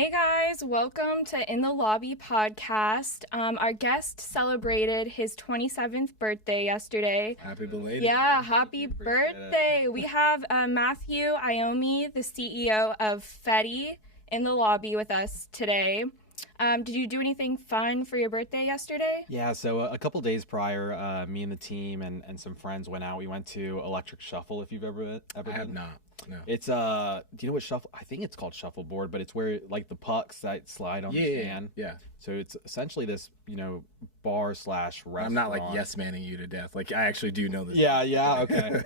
Hey guys, welcome to In the Lobby podcast. Our guest celebrated his 27th birthday yesterday. Happy belated. Yeah, happy birthday. We have Matthew Iommi, the CEO of Fetii, in the lobby with us today. Did you do anything fun for your birthday yesterday? Yeah, so a couple days prior, me and the team and some friends went out. We went to Electric Shuffle, if you've ever been. I have not. No. It's do you know what shuffle? I think it's called shuffleboard, but it's where like the pucks that slide on the stand. Yeah. So it's essentially this, bar slash restaurant. I'm not like yes manning you to death. Like I actually do know this. Yeah, okay.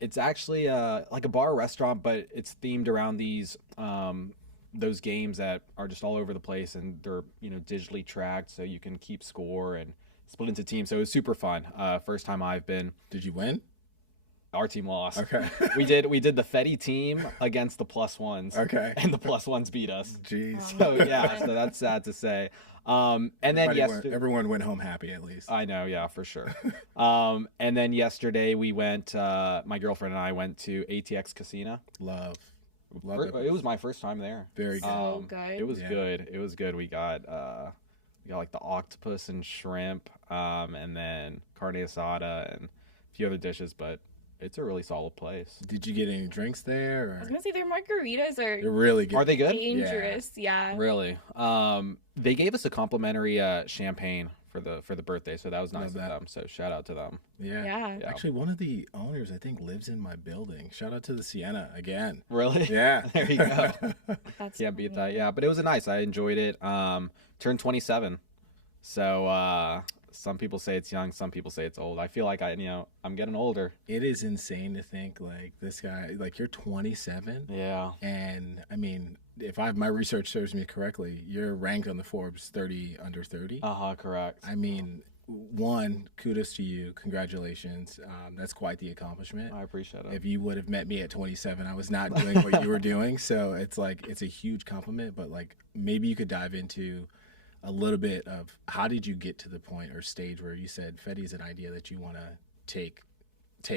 It's actually like a bar restaurant, but it's themed around those games that are just all over the place, and they're digitally tracked, so you can keep score and split into teams. So it was super fun. First time I've been. Did you win? Our team lost. Okay. we did the Fetii team against the plus ones. Okay. And the plus ones beat us. Jeez. So yeah, so that's sad to say. And then yesterday, everyone went home happy at least. I know, yeah, for sure. And then yesterday we went. My girlfriend and I went to ATX Casino. Love It was my first time there. Very good. So good. It was good. It was good. We got like the octopus and shrimp, and then carne asada and a few other dishes, but it's a really solid place. Did you get any drinks there? I was going to say their margaritas They're are really good. Are they good? dangerous. Yeah. Really? They gave us a complimentary champagne for the birthday, so that was nice of them. So shout out to them. Yeah. Actually, one of the owners I think lives in my building. Shout out to the Sienna again. Really? Yeah. There you go. That's Can't beat that. Yeah, but it was nice. I enjoyed it. Turned 27, so some people say it's young, some people say it's old. I feel like I'm getting older. It is insane to think like this guy, like you're 27. Yeah. And I mean, if my research serves me correctly, you're ranked on the Forbes 30 under 30. Correct. I mean, one, kudos to you. Congratulations. That's quite the accomplishment. I appreciate it. If you would have met me at 27, I was not doing what you were doing. So it's a huge compliment, but like maybe you could dive into a little bit of how did you get to the point or stage where you said Fetii is an idea that you want to take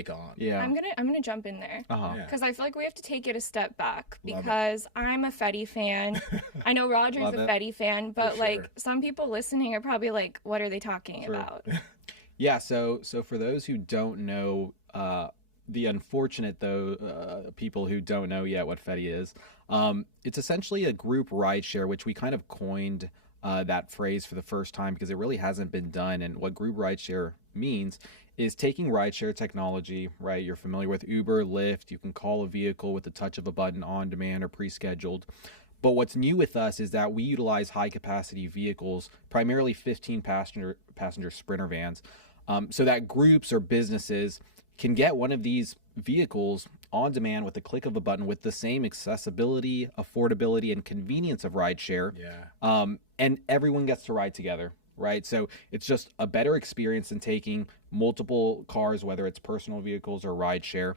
on? Yeah. I'm gonna jump in there because I feel like we have to take it a step back because I'm a Fetii fan. I know Roger's a Fetii fan, but like some people listening are probably like, what are they talking about? Yeah. So for those who don't know, the unfortunate people who don't know yet what Fetii is, it's essentially a group rideshare, which we kind of coined that phrase for the first time because it really hasn't been done. And what group rideshare means is taking rideshare technology, right? You're familiar with Uber, Lyft. You can call a vehicle with the touch of a button on demand or pre-scheduled. But what's new with us is that we utilize high capacity vehicles, primarily 15 passenger Sprinter vans, so that groups or businesses can get one of these vehicles on demand with the click of a button with the same accessibility, affordability, and convenience of rideshare. Yeah. And everyone gets to ride together, right? So it's just a better experience than taking multiple cars, whether it's personal vehicles or rideshare.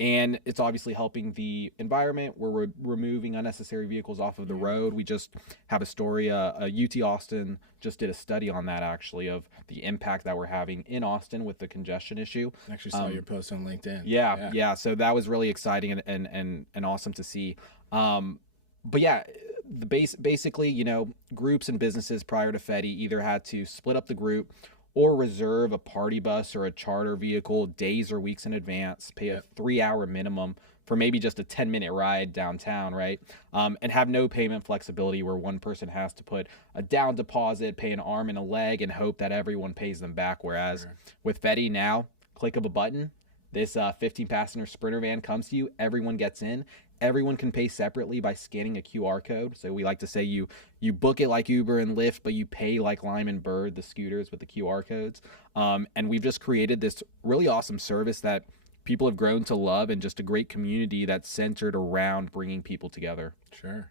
And it's obviously helping the environment. We're removing unnecessary vehicles off of the road. We just have a story. UT Austin just did a study on that, actually, of the impact that we're having in Austin with the congestion issue. I actually saw your post on LinkedIn. Yeah. So that was really exciting and awesome to see. But yeah, basically, groups and businesses prior to Fetii either had to split up the group or reserve a party bus or a charter vehicle days or weeks in advance, pay a 3-hour minimum for maybe just a 10-minute ride downtown, right? And have no payment flexibility where one person has to put a down deposit, pay an arm and a leg, and hope that everyone pays them back. Whereas with Fetii now, click of a button, this 15-passenger Sprinter van comes to you, everyone gets in. Everyone can pay separately by scanning a QR code. So we like to say you book it like Uber and Lyft, but you pay like Lime and Bird, the scooters with the QR codes. And we've just created this really awesome service that people have grown to love, and just a great community that's centered around bringing people together. Sure.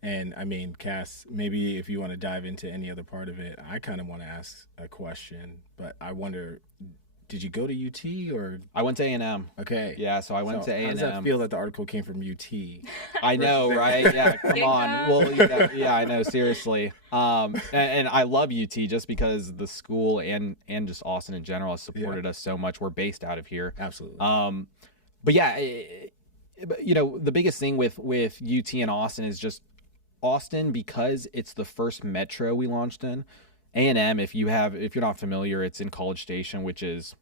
And I mean, Cass, maybe if you want to dive into any other part of it, I kind of want to ask a question, but I wonder, did you go to UT or? I went to A&M. Okay. Yeah, so I went to A&M. How does that feel that the article came from UT? I know, right? Yeah, come on. Well, yeah, I know, seriously. And I love UT just because the school and just Austin in general has supported us so much. We're based out of here. Absolutely. But yeah, the biggest thing with UT and Austin is just Austin, because it's the first metro we launched in. A&M, if you're not familiar, it's in College Station, which is,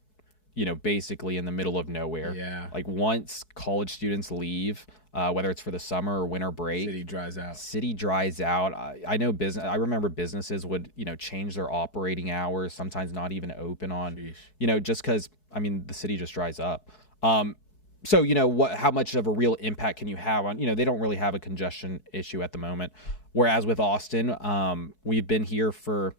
basically in the middle of nowhere. Yeah. Like once college students leave, whether it's for the summer or winter break, City dries out. City dries out. I know I remember businesses would, change their operating hours, sometimes not even open on, Sheesh. just because, the city just dries up. So, how much of a real impact can you have on, they don't really have a congestion issue at the moment. Whereas with Austin, we've been here for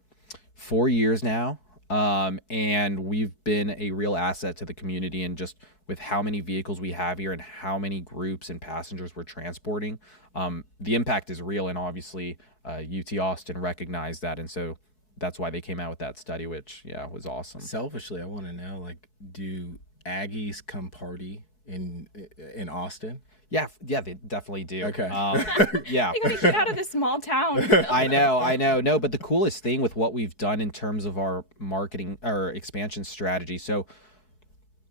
4 years now. And we've been a real asset to the community, and just with how many vehicles we have here and how many groups and passengers we're transporting, the impact is real. And obviously, UT Austin recognized that. And so that's why they came out with that study, which, was awesome. Selfishly, I want to know, like, do Aggies come party in Austin? Yeah, they definitely do. Okay. Yeah. You gotta get out of this small town. I know. No, but the coolest thing with what we've done in terms of our marketing or expansion strategy. So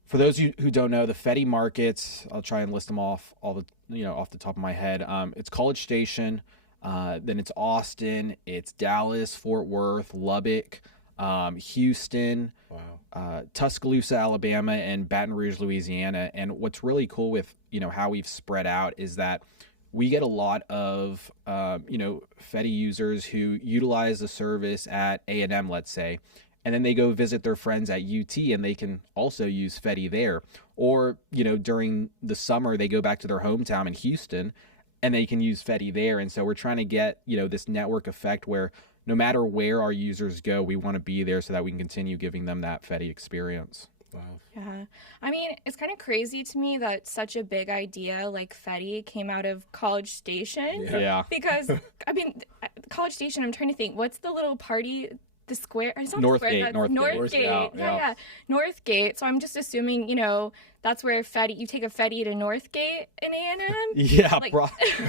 for those who don't know, the Fetii markets, I'll try and list them off off the top of my head. It's College Station, then it's Austin, it's Dallas, Fort Worth, Lubbock, Houston, Tuscaloosa, Alabama, and Baton Rouge, Louisiana. And what's really cool with, how we've spread out is that we get a lot of, Fetii users who utilize the service at A&M, let's say, and then they go visit their friends at UT and they can also use Fetii there. Or, during the summer, they go back to their hometown in Houston and they can use Fetii there. And so we're trying to get, this network effect where no matter where our users go, we want to be there so that we can continue giving them that Fetii experience. Wow. Yeah. I mean, it's kind of crazy to me that such a big idea like Fetii came out of College Station. Yeah. Because, College Station, I'm trying to think, what's the little party? The square? It's not Northgate. Northgate. Yeah. Northgate. So I'm just assuming, that's where you take a Fetii to Northgate in A&M? Yeah,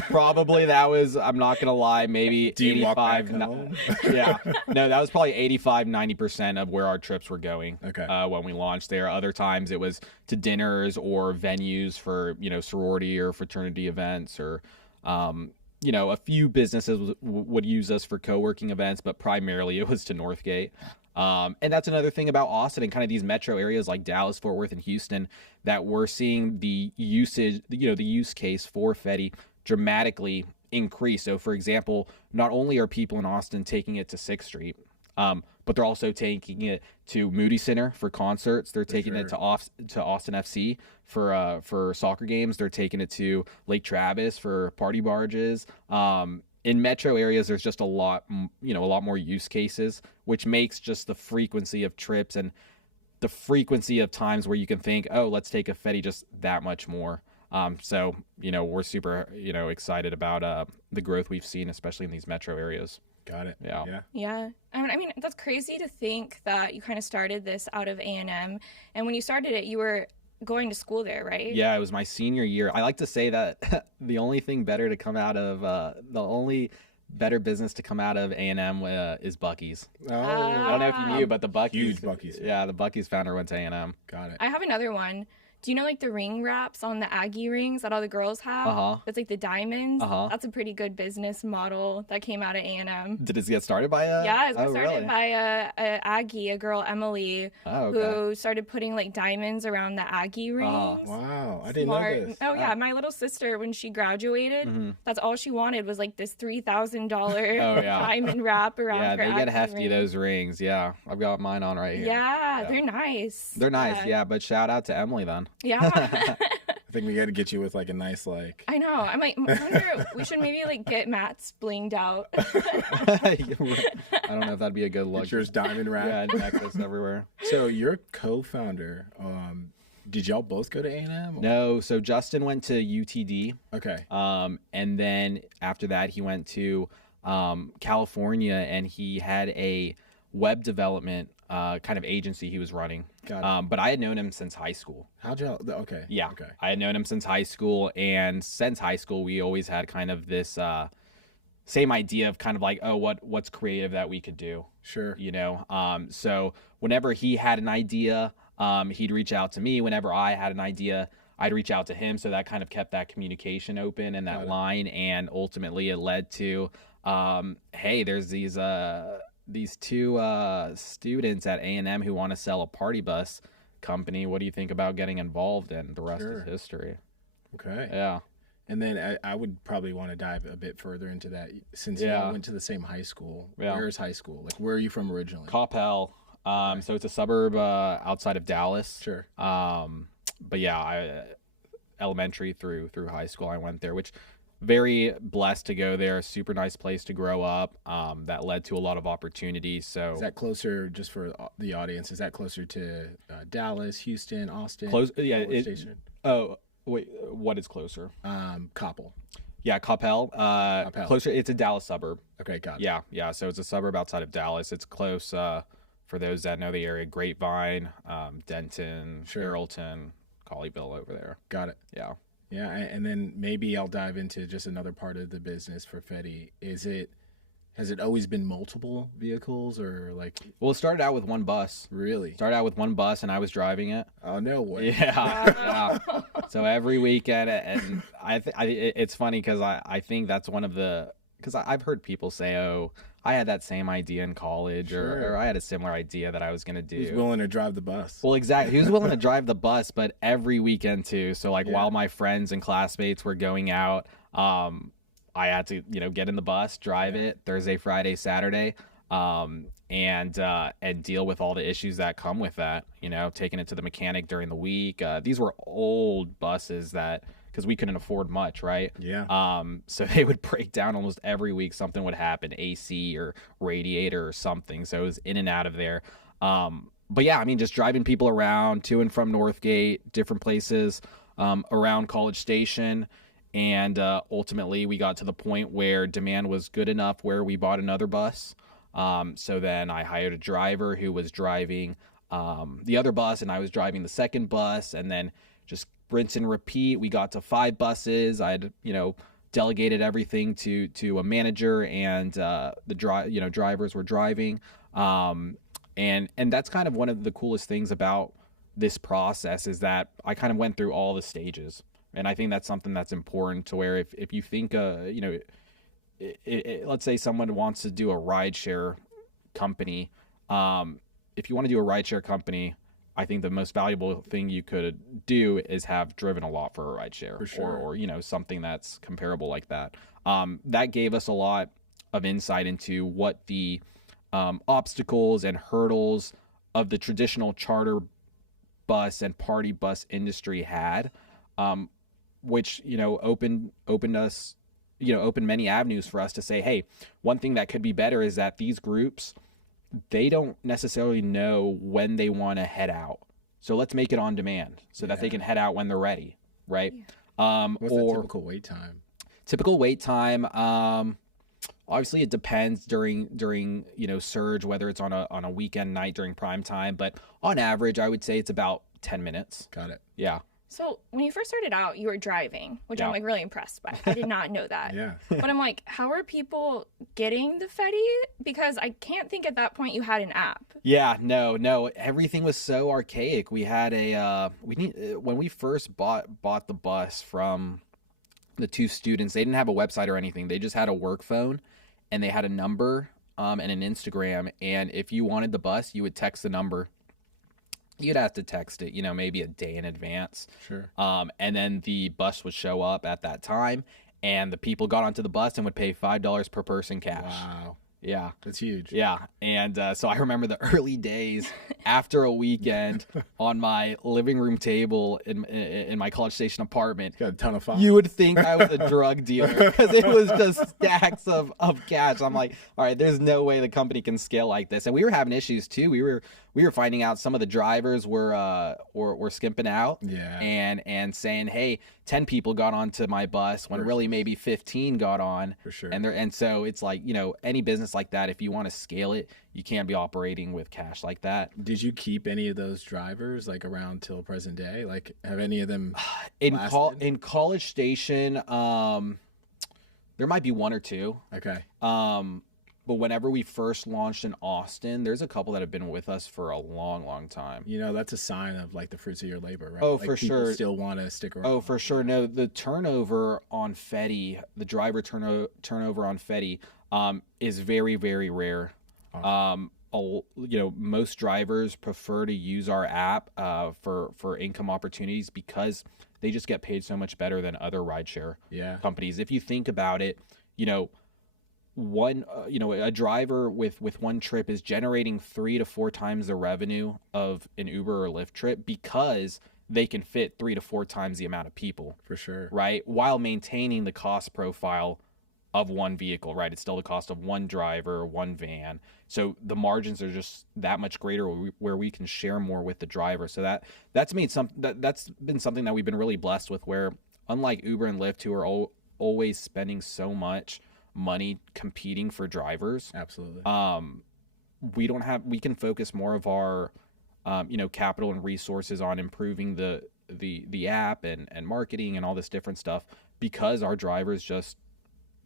probably that was, I'm not going to lie, maybe Do you 85. walk back home? Yeah. No, that was probably 85, 90% of where our trips were going. Okay. When we launched there. Other times it was to dinners or venues for, sorority or fraternity events, or, a few businesses would use us for co-working events, but primarily it was to Northgate. And that's another thing about Austin and kind of these metro areas like Dallas, Fort Worth, and Houston, that we're seeing the usage, the use case for Fetii dramatically increase. So, for example, not only are people in Austin taking it to 6th Street, but they're also taking it to Moody Center for concerts. They're taking it to Austin FC for soccer games. They're taking it to Lake Travis for party barges. In metro areas, there's just a lot more use cases, which makes just the frequency of trips and the frequency of times where you can think, oh, let's take a Fetii just that much more. So, we're super, excited about the growth we've seen, especially in these metro areas. Got it. Yeah. Yeah. I mean, that's crazy to think that you kind of started this out of A&M. And when you started it, you were going to school there, right? Yeah, it was my senior year. I like to say that the only thing better to come out of, the only better business to come out of A&M is Buc-ee's. Oh, I don't know if you knew, but the Buc-ee's. Huge Buc-ee's. Yeah, the Buc-ee's founder went to A&M. Got it. I have another one. Do you know like the ring wraps on the Aggie rings that all the girls have? Uh-huh. That's like the diamonds. Uh-huh. That's a pretty good business model that came out of A&M. Did it get started by a? Yeah, it was started really? by a Aggie, a girl, Emily, who started putting like diamonds around the Aggie rings. Wow, I didn't know this. Oh yeah, my little sister, when she graduated, that's all she wanted was like this $3,000 diamond wrap around her. Yeah, they get Aggie hefty, ring. those rings. Yeah, I've got mine on right here. Yeah, they're nice. They're nice, yeah, but shout out to Emily then. Yeah. I think we got to get you with like a nice I know. I wonder we should maybe like get Matt's blinged out. I don't know if that'd be a good look. Yours diamond wrap. Yeah, necklace everywhere. So your co-founder, did y'all both go to A&M? No, so Justin went to UTD. Okay. And then after that, he went to California, and he had a web development kind of agency he was running. Got it. But I had known him since high school. How'd y'all? Okay. Yeah. Okay. I had known him since high school, and since high school, we always had kind of this same idea of kind of like, oh, what's creative that we could do? Sure. So whenever he had an idea, he'd reach out to me. Whenever I had an idea, I'd reach out to him. So that kind of kept that communication open and that line. And ultimately it led to, hey, there's these two students at A&M who want to sell a party bus company. What do you think about getting involved? And the rest is history. Okay. Yeah. And then I would probably want to dive a bit further into that, since you went to the same high school. Yeah. Where is high school? Like, where are you from originally? Coppell. So it's a suburb outside of Dallas. Sure. But yeah, elementary through high school, I went there, which very blessed to go there. Super nice place to grow up. That led to a lot of opportunities. So is that closer, just for the audience? Is that closer to Dallas, Houston, Austin? Close. Yeah. Oh. Wait, what is closer? Coppell. Yeah, Coppell. Closer. It's a Dallas suburb. Okay, got it. Yeah. So it's a suburb outside of Dallas. It's close. For those that know the area, Grapevine, Denton, Carrollton, Colleyville over there. Got it. Yeah. Yeah, and then maybe I'll dive into just another part of the business for Fetii. Has it always been multiple vehicles, or like? Well, it started out with one bus. Really? Started out with one bus, and I was driving it. Oh, no way. Yeah. So every weekend, and it's funny because I think that's one of the, because I've heard people say, oh, I had that same idea in college, or I had a similar idea that I was going to do. Who's willing to drive the bus? Well, exactly. Who's willing to drive the bus, but every weekend too. So like while my friends and classmates were going out, I had to, get in the bus, drive it Thursday, Friday, Saturday, and deal with all the issues that come with that, taking it to the mechanic during the week. These were old buses because we couldn't afford much, right? Yeah. So they would break down almost every week. Something would happen, AC or radiator or something. So it was in and out of there. But yeah, I mean, just driving people around to and from Northgate, different places around College Station. And ultimately, we got to the point where demand was good enough where we bought another bus. So then I hired a driver who was driving the other bus, and I was driving the second bus. And then just rinse and repeat. We got to 5 buses. I had, delegated everything to a manager, and the drivers were driving. And that's kind of one of the coolest things about this process, is that I kind of went through all the stages. And I think that's something that's important, to where if you think, let's say someone wants to do a rideshare company. If you want to do a rideshare company, I think the most valuable thing you could do is have driven a lot for a rideshare, for sure. or something that's comparable like that. That gave us a lot of insight into what the obstacles and hurdles of the traditional charter bus and party bus industry had. Which, opened many avenues for us to say, hey, one thing that could be better is that these groups, they don't necessarily know when they want to head out. So let's make it on demand so that they can head out when they're ready, right? Yeah. What's the typical wait time? Typical wait time, obviously it depends during surge, whether it's on a weekend night during prime time, but on average, I would say it's about 10 minutes. Got it. Yeah. So when you first started out, you were driving, which I'm really impressed by. I did not know that. Yeah. But I'm like, how are people getting the Fetii? Because I can't think at that point you had an app. Yeah, no. Everything was so archaic. We had when we first bought the bus from the 2 students, they didn't have a website or anything. They just had a work phone, and they had a number and an Instagram. And if you wanted the bus, you would text the number. You'd have to text it, maybe a day in advance. Sure. And then the bus would show up at that time, and the people got onto the bus and would pay $5 per person cash. Wow. Yeah. That's huge. Yeah. And so I remember the early days after a weekend on my living room table in my College Station apartment. Got a ton of fun. You would think I was a drug dealer, because it was just stacks of cash. I'm like, all right, there's no way the company can scale like this. And we were having issues too. We were finding out some of the drivers were skimping out. Yeah. And saying, hey, 10 people got onto my bus when really maybe 15 got on. For sure. And so it's like, any business like that, if you want to scale it, you can't be operating with cash like that. Did you keep any of those drivers like around till present day? Like, have any of them in College Station? There might be 1 or 2. Okay. But whenever we first launched in Austin, there's a couple that have been with us for a long, long time. You know, that's a sign of like the fruits of your labor, right? Oh, like, for people sure. still want to stick around. Oh, for sure. No, the turnover on Fetii, the driver turnover on Fetii, is very, very rare. Awesome. You know, most drivers prefer to use our app for income opportunities because they just get paid so much better than other rideshare companies. If you think about it, you know, a driver with one trip is generating 3 to 4 times the revenue of an Uber or Lyft trip because they can fit 3 to 4 times the amount of people. For sure. Right? While maintaining the cost profile of one vehicle, right? It's still the cost of one driver, one van. So the margins are just that much greater where we can share more with the driver. So that's been something that we've been really blessed with, where unlike Uber and Lyft, who are always spending so much money competing for drivers, absolutely, we can focus more of our capital and resources on improving the app and marketing and all this different stuff, because our drivers just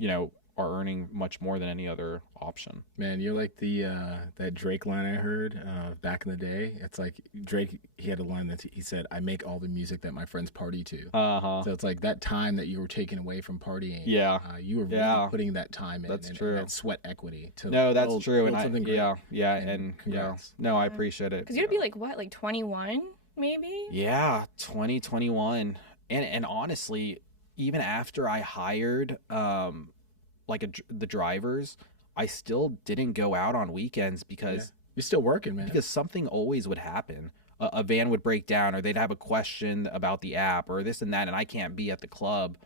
are earning much more than any other option. Man, you're like that Drake line I heard back in the day. It's like Drake, he had a line that he said, "I make all the music that my friends party to." So it's like that time that you were taking away from partying. You were really putting that time in. That's true. That sweat equity to that's true. Build something great. I appreciate it. Because you'd be like, what, like 21 maybe? Yeah, 2021. And honestly, even after I hired the drivers, I still didn't go out on weekends because you're still working, man. Because something always would happen. A van would break down, or they'd have a question about the app or this and that, and I can't be at the club.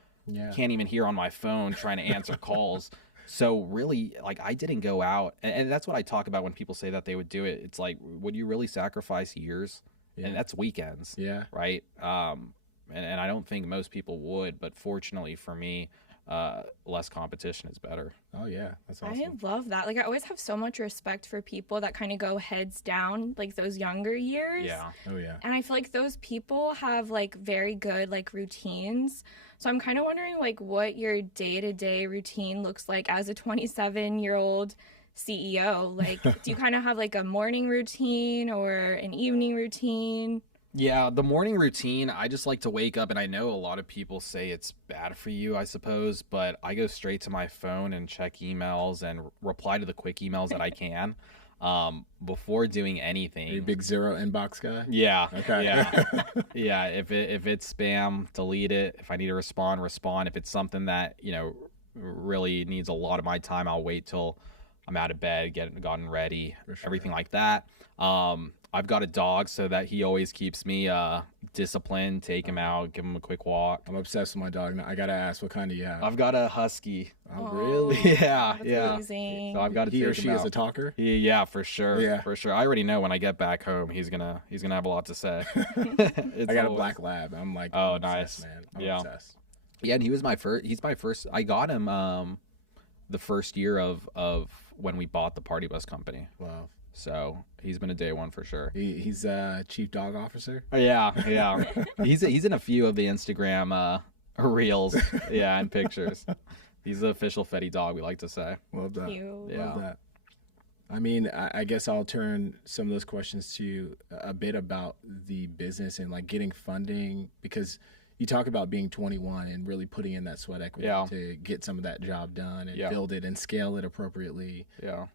Can't even hear on my phone trying to answer calls. So really, like, I didn't go out, and that's what I talk about when people say that they would do it. It's like, would you really sacrifice years? And that's weekends. Right. And I don't think most people would, but fortunately for me, less competition is better. Oh yeah, that's awesome. I love that. Like, I always have so much respect for people that kind of go heads down, like those younger years. Oh yeah. And I feel like those people have like very good like routines. So I'm kind of wondering like what your day-to-day routine looks like as a 27-year-old CEO. Like, do you kind of have like a morning routine or an evening routine? Yeah, the morning routine, I just like to wake up, and I know a lot of people say it's bad for you, I suppose, but I go straight to my phone and check emails and reply to the quick emails that I can before doing anything. Are you a big zero inbox guy? Yeah. Okay. Yeah. Yeah. If it's spam, delete it. If I need to respond. If it's something that, really needs a lot of my time, I'll wait till I'm out of bed, gotten ready, everything like that. I've got a dog, so that he always keeps me disciplined. Take him out, give him a quick walk. I'm obsessed with my dog. Now, I gotta ask, what kind do you have? I've got a husky. Oh, really? Yeah, that's yeah. amazing. So I've got to he or take she him is out. a talker? Yeah, for sure. Yeah. For sure. I already know when I get back home, he's gonna have a lot to say. I got a black lab. I'm like, oh, obsessed, nice, man. I'm obsessed. Yeah, and he's my first. I got him the first year of when we bought the party bus company. Wow. So he's been a day one for sure. He's chief dog officer. Oh, yeah. he's in a few of the Instagram reels, and pictures. He's the official Fetii dog, we like to say. Love that. Cute. Yeah. Love that. I mean, I guess I'll turn some of those questions to you a bit about the business and like getting funding, because you talk about being 21 and really putting in that sweat equity to get some of that job done and build it and scale it appropriately. Yeah.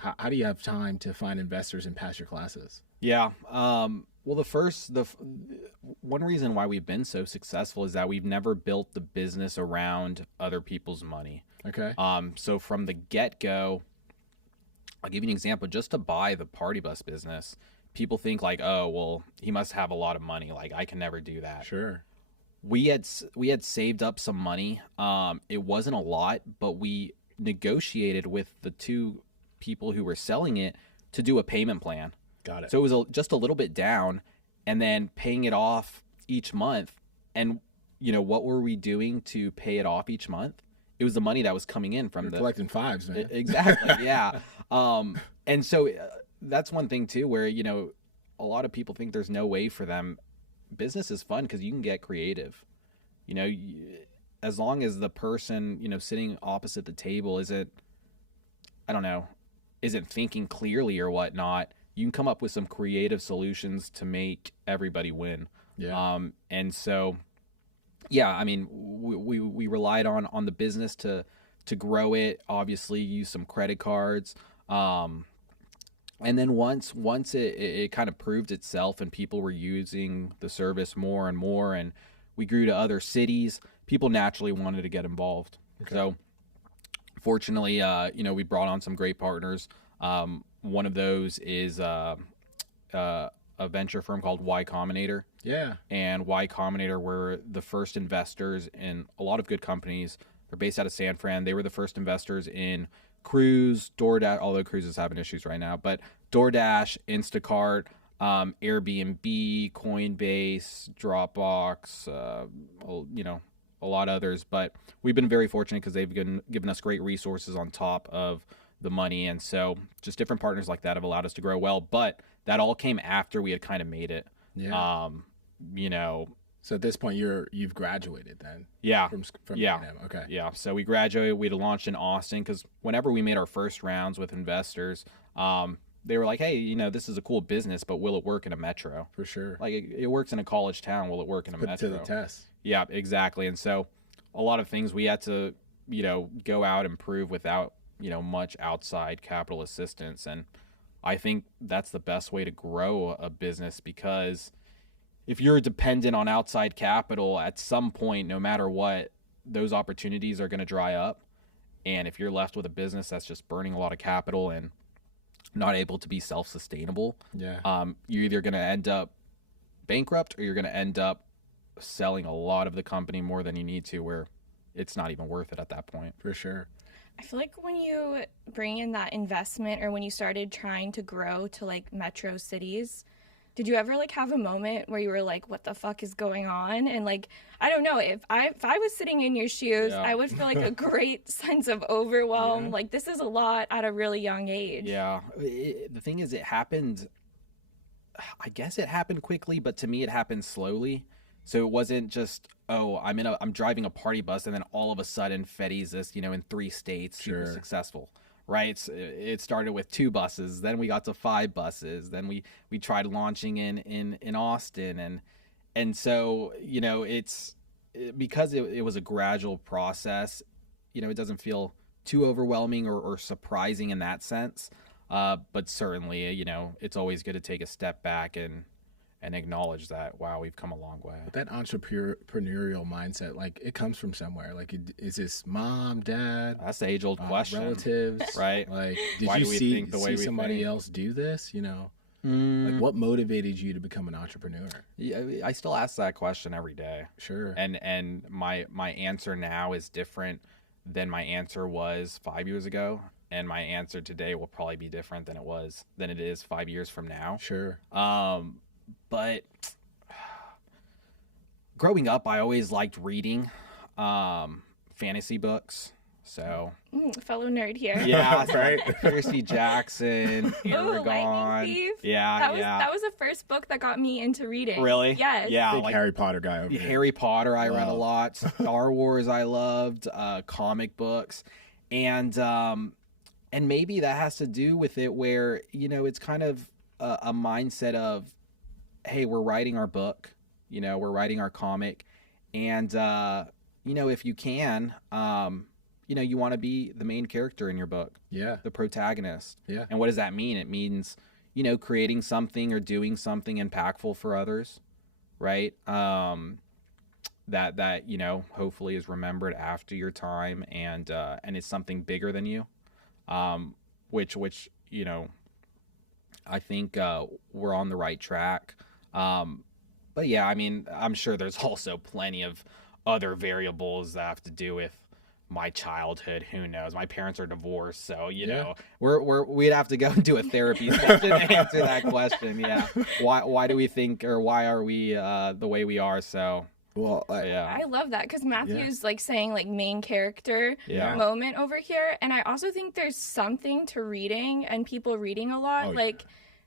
How do you have time to find investors and pass your classes? Yeah. Well, the one reason why we've been so successful is that we've never built the business around other people's money. Okay. So from the get-go, I'll give you an example. Just to buy the party bus business, people think like, oh, well, he must have a lot of money. Like, I can never do that. Sure. We had saved up some money. It wasn't a lot, but we negotiated with the two people who were selling it to do a payment plan. Got it. So it was just a little bit down, and then paying it off each month. And what were we doing to pay it off each month? It was the money that was coming in from collecting fives, man. Exactly. Yeah. And so that's one thing too, where a lot of people think there's no way for them. Business is fun because you can get creative. As long as the person sitting opposite the table isn't I don't know, isn't thinking clearly or whatnot, you can come up with some creative solutions to make everybody win. Yeah. And so, yeah, I mean, we relied on the business to grow it. Obviously, use some credit cards. And then once it kind of proved itself and people were using the service more and more, and we grew to other cities, people naturally wanted to get involved. Okay. So fortunately, we brought on some great partners. One of those is a venture firm called Y Combinator. Yeah. And Y Combinator were the first investors in a lot of good companies. They're based out of San Fran. They were the first investors in Cruise, DoorDash, although Cruise is having issues right now, but DoorDash, Instacart, Airbnb, Coinbase, Dropbox, a lot of others. But we've been very fortunate because they've given us great resources on top of the money. And so just different partners like that have allowed us to grow well. But that all came after we had kind of made it. Yeah. So at this point, you've graduated then. Yeah. From yeah. A&M. Okay. Yeah. So we graduated. We had launched in Austin because whenever we made our first rounds with investors, they were like, "Hey, this is a cool business, but will it work in a metro?" For sure. Like it works in a college town. Will it work in a metro? Put it to the test. Yeah, exactly. And so a lot of things we had to, go out and prove without, much outside capital assistance. And I think that's the best way to grow a business, because if you're dependent on outside capital, at some point, no matter what, those opportunities are going to dry up. And if you're left with a business that's just burning a lot of capital and not able to be self-sustainable, you're either going to end up bankrupt or you're going to end up selling a lot of the company more than you need to, where it's not even worth it at that point. For sure. I feel like when you bring in that investment, or when you started trying to grow to like metro cities, did you ever like have a moment where you were like, what the fuck is going on? And like, I don't know, if I was sitting in your shoes, I would feel like a great sense of overwhelm. Yeah. Like, this is a lot at a really young age. Yeah. The thing is, it happened, I guess it happened quickly, but to me it happened slowly. So it wasn't just, I'm driving a party bus and then all of a sudden Feti's this, in 3 states, super successful. Right. It started with 2 buses, then we got to 5 buses, then we tried launching in Austin, and so because it was a gradual process. It doesn't feel too overwhelming or surprising in that sense, but certainly it's always good to take a step back and acknowledge that, wow, we've come a long way. But that entrepreneurial mindset, like, it comes from somewhere. Like, is this mom, dad? That's the age-old question. Relatives, right? Like, did you see somebody else do this? Like, what motivated you to become an entrepreneur? Yeah, I still ask that question every day. Sure. And my answer now is different than my answer was 5 years ago, and my answer today will probably be different than it is 5 years from now. Sure. But growing up, I always liked reading fantasy books. So fellow nerd here. Yeah, right. Percy Jackson, Aragon. Lightning Thief. Yeah, that was the first book that got me into reading. Really? Yes. Yeah, big Harry Potter guy over here. Harry Potter, I read a lot. Star Wars, I loved. Comic books, and maybe that has to do with it, where it's kind of a mindset of, hey, we're writing our book, we're writing our comic, and if you can, you want to be the main character in your book. Yeah. The protagonist. Yeah. And what does that mean? It means, creating something or doing something impactful for others, right? That hopefully is remembered after your time, and it's something bigger than you, which I think we're on the right track. But yeah, I mean, I'm sure there's also plenty of other variables that have to do with my childhood. Who knows? My parents are divorced, so we'd have to go and do a therapy session to answer that question. Yeah, why do we think, or why are we the way we are? So. Well, I love that, because Matthew's like saying like main character moment over here, and I also think there's something to reading and people reading a lot.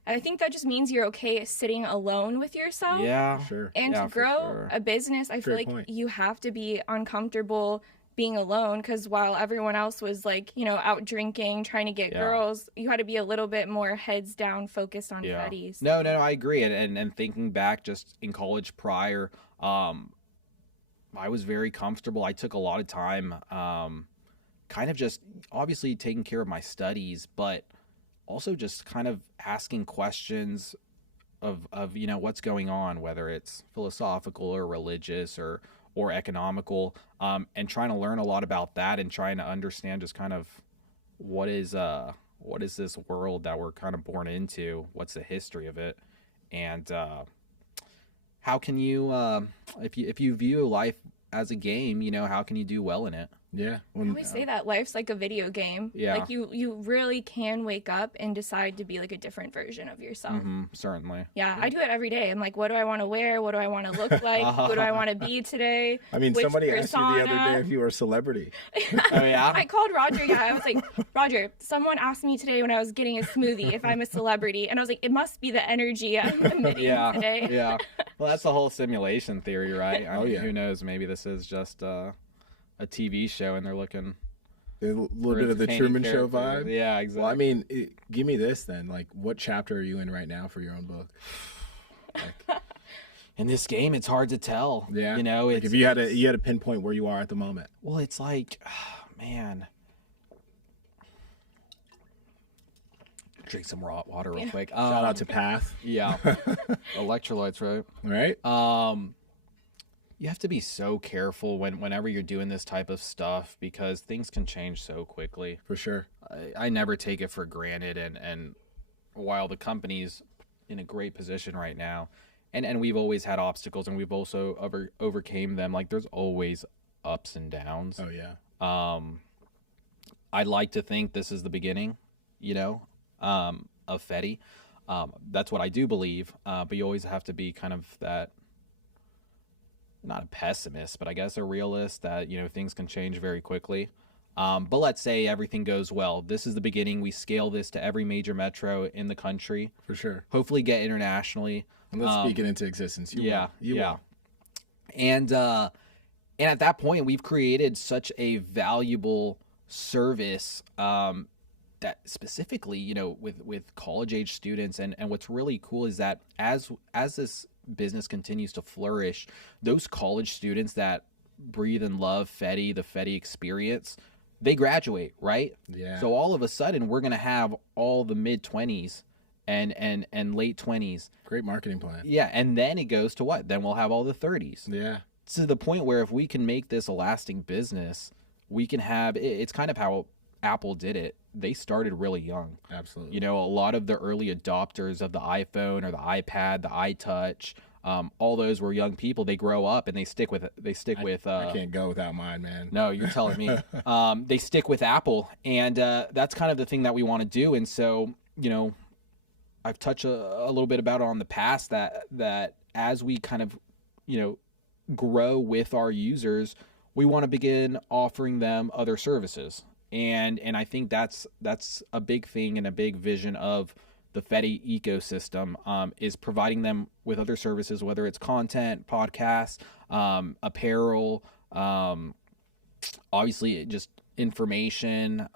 I think that just means you're okay sitting alone with yourself. Yeah, sure. And to grow a business, I feel like you have to be uncomfortable being alone, because while everyone else was like, you know, out drinking, trying to get girls, you had to be a little bit more heads down, focused on Fetis. No, I agree. And thinking back just in college prior, I was very comfortable. I took a lot of time, kind of just obviously taking care of my studies, but also just kind of asking questions of you know, what's going on, whether it's philosophical or religious or economical, and trying to learn a lot about that and trying to understand just kind of what is this world that we're kind of born into, what's the history of it, and how can you if you view life as a game, you know, how can you do well in it? Yeah. I always say that life's like a video game. Yeah. Like you really can wake up and decide to be like a different version of yourself. Certainly. Yeah, I do it every day. I'm like, what do I want to wear? What do I want to look like? Who do I want to be today? I mean, Which somebody asked you the other persona? day if you were a celebrity. Oh yeah. I called Roger. Yeah, I was like, Roger, someone asked me today when I was getting a smoothie if I'm a celebrity. And I was like, it must be the energy I'm emitting today. Yeah. Well, that's the whole simulation theory, right? I mean, yeah. Who knows? Maybe this is just a TV show and they're looking A little for bit of the Truman entertaining Show characters. vibe. Yeah, exactly. Well, I mean, give me this then. Like, what chapter are you in right now for your own book? In this game, it's hard to tell. Yeah. You know, Like it's, if you had to pinpoint where you are at the moment. well, it's like, man. Drink some raw water real quick. Shout out to Path. Yeah. Electrolytes, right? Right? You have to be so careful whenever you're doing this type of stuff because things can change so quickly. For sure. I never take it for granted, and while the company's in a great position right now, and we've always had obstacles and we've also overcame them, like there's always ups and downs. Oh, yeah. I'd like to think this is the beginning, you know, of Fetii. That's what I do believe, but you always have to be kind of that, not a pessimist, but I guess a realist that, you know, things can change very quickly. But let's say everything goes well. This is the beginning. We scale this to every major metro in the country. For sure. Hopefully get internationally. And let's speak it into existence. You will. And at that point, we've created such a valuable service that specifically, you know, with college age students. And what's really cool is that as this business continues to flourish, those college students that breathe and love Fetii, the Fetii experience, they graduate, right? Yeah. So all of a sudden, we're gonna have all the mid-20s and late 20s. Great marketing plan. Yeah, and then it goes to what? Then we'll have all the 30s. Yeah. To the point where if we can make this a lasting business, we can have. It's kind of how Apple did it. They started really young. Absolutely. You know, a lot of the early adopters of the iPhone or the iPad, the iTouch, all those were young people. They grow up and they stick with it. They stick with. I can't go without mine, man. No, you're telling me. They stick with Apple, and that's kind of the thing that we want to do. And so, you know, I've touched a little bit about it on the past that as we kind of, you know, grow with our users, we want to begin offering them other services. And I think that's a big thing and a big vision of the Fetii ecosystem, is providing them with other services, whether it's content, podcasts, apparel, obviously just information,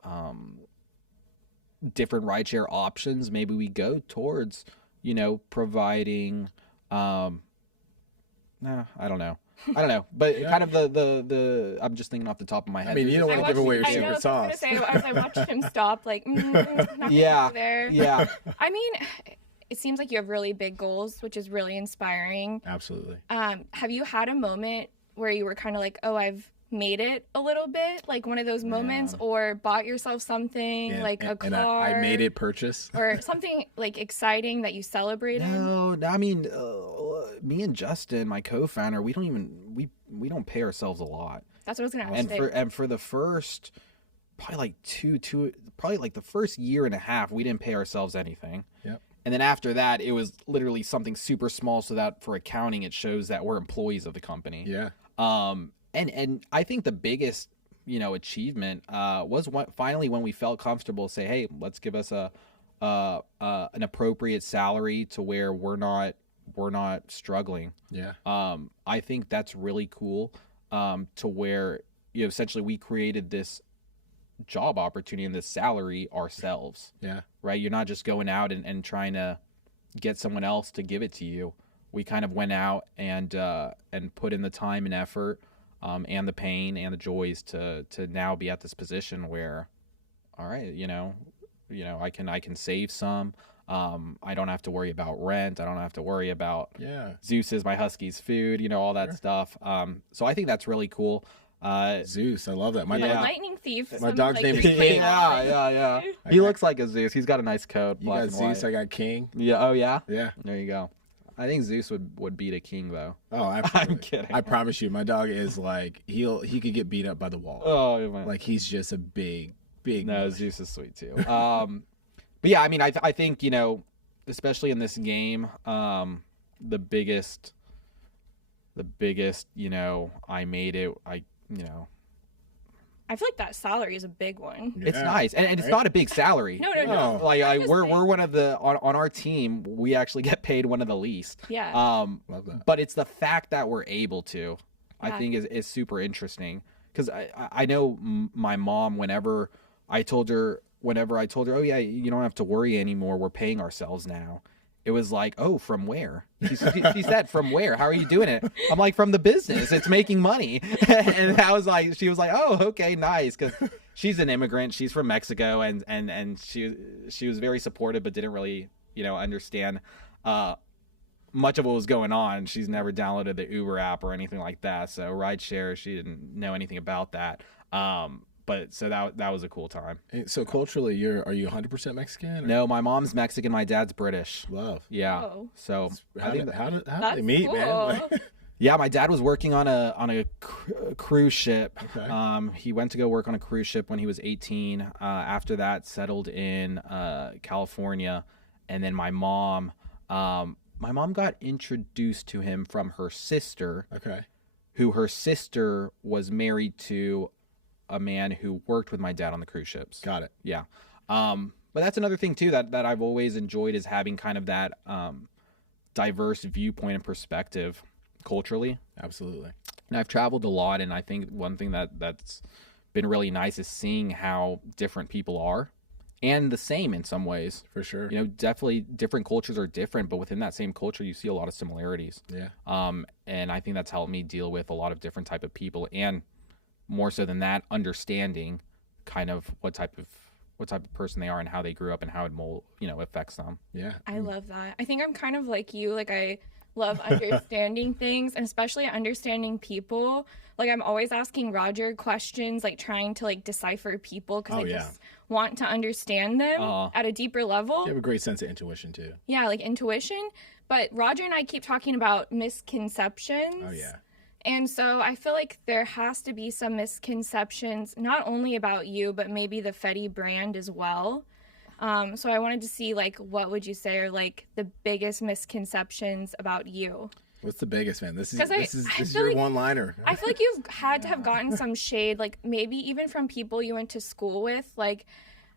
different rideshare options. Maybe we go towards, you know, providing, I don't know, but kind of the I'm just thinking off the top of my head. I mean, you don't want to give away your I know, secret that's what I was sauce. gonna say, as I watched him stop, like, not Yeah, there. yeah. I mean, it seems like you have really big goals, which is really inspiring. Absolutely. Have you had a moment where you were kind of like, oh, I've made it a little bit, like one of those moments, or bought yourself something like a car, and I made it purchase, or something like exciting that you celebrated? No, I mean, me and Justin, my co-founder, we don't pay ourselves a lot. That's what I was gonna ask. And for the first probably like the first year and a half, we didn't pay ourselves anything. Yep. And then after that, it was literally something super small, so that for accounting, it shows that we're employees of the company. Yeah. And I think the biggest, you know, achievement was finally when we felt comfortable say, hey, let's give us an appropriate salary to where we're not struggling. Yeah. I think that's really cool, to where essentially we created this job opportunity and this salary ourselves. Yeah. Right. You're not just going out and trying to get someone else to give it to you. We kind of went out and put in the time and effort, and the pain and the joys to now be at this position where, all right, I can save some. I don't have to worry about rent. I don't have to worry about Zeus's, my husky's food, all that stuff. So I think that's really cool. Zeus, I love that. My lightning thief. My dog's name is King. Yeah. He looks like a Zeus. He's got a nice coat. You got Zeus, I got King. Yeah. Oh yeah. Yeah. There you go. I think Zeus would beat a king though. Oh, absolutely. I'm kidding. I promise you, my dog is like he could get beat up by the wall. Oh, man. Like he's just a big. No, Zeus is sweet too. But yeah, I mean, I think especially in this game, the biggest, I made it. I feel like that salary is a big one. Yeah. It's nice, and it's not a big salary. No. Like we're one of the on our team. We actually get paid one of the least. Yeah. Love that. But it's the fact that we're able to, I think, is super interesting. Because I know my mom. Whenever I told her, oh yeah, you don't have to worry anymore. We're paying ourselves now. It was like, oh, from where? She said, from where? How are you doing it? I'm like, from the business. It's making money. And she was like, oh, okay, nice. Because she's an immigrant. She's from Mexico, and she was very supportive, but didn't really, understand much of what was going on. She's never downloaded the Uber app or anything like that. So rideshare, she didn't know anything about that. But so that was a cool time. So culturally, are you 100% Mexican? Or? No, my mom's Mexican. My dad's British. Love. Yeah. Oh. So how did they meet, cool. man? Yeah, my dad was working on a cruise ship. Okay. He went to go work on a cruise ship when he was 18. After that, settled in California, and then my mom got introduced to him from her sister. Okay. Who her sister was married to a man who worked with my dad on the cruise ships. Got it. Yeah. But that's another thing too that I've always enjoyed is having kind of that diverse viewpoint and perspective culturally. Absolutely. And I've traveled a lot, and I think one thing that's been really nice is seeing how different people are, and the same in some ways. For sure. Definitely different cultures are different, but within that same culture, you see a lot of similarities. Yeah. And I think that's helped me deal with a lot of different type of people, and more so than that, understanding kind of what type of person they are and how they grew up and how it affects them. Yeah. I love that. I think I'm kind of like you. Like I love understanding things, and especially understanding people. Like I'm always asking Roger questions, like trying to decipher people because I just want to understand them at a deeper level. You have a great sense of intuition too. Yeah, like intuition. But Roger and I keep talking about misconceptions. Oh yeah. And so I feel like there has to be some misconceptions, not only about you, but maybe the Fetii brand as well. So I wanted to see, what would you say are, the biggest misconceptions about you? What's the biggest, man? This I is feel your like- one-liner. I feel like you've had to have gotten some shade, maybe even from people you went to school with. I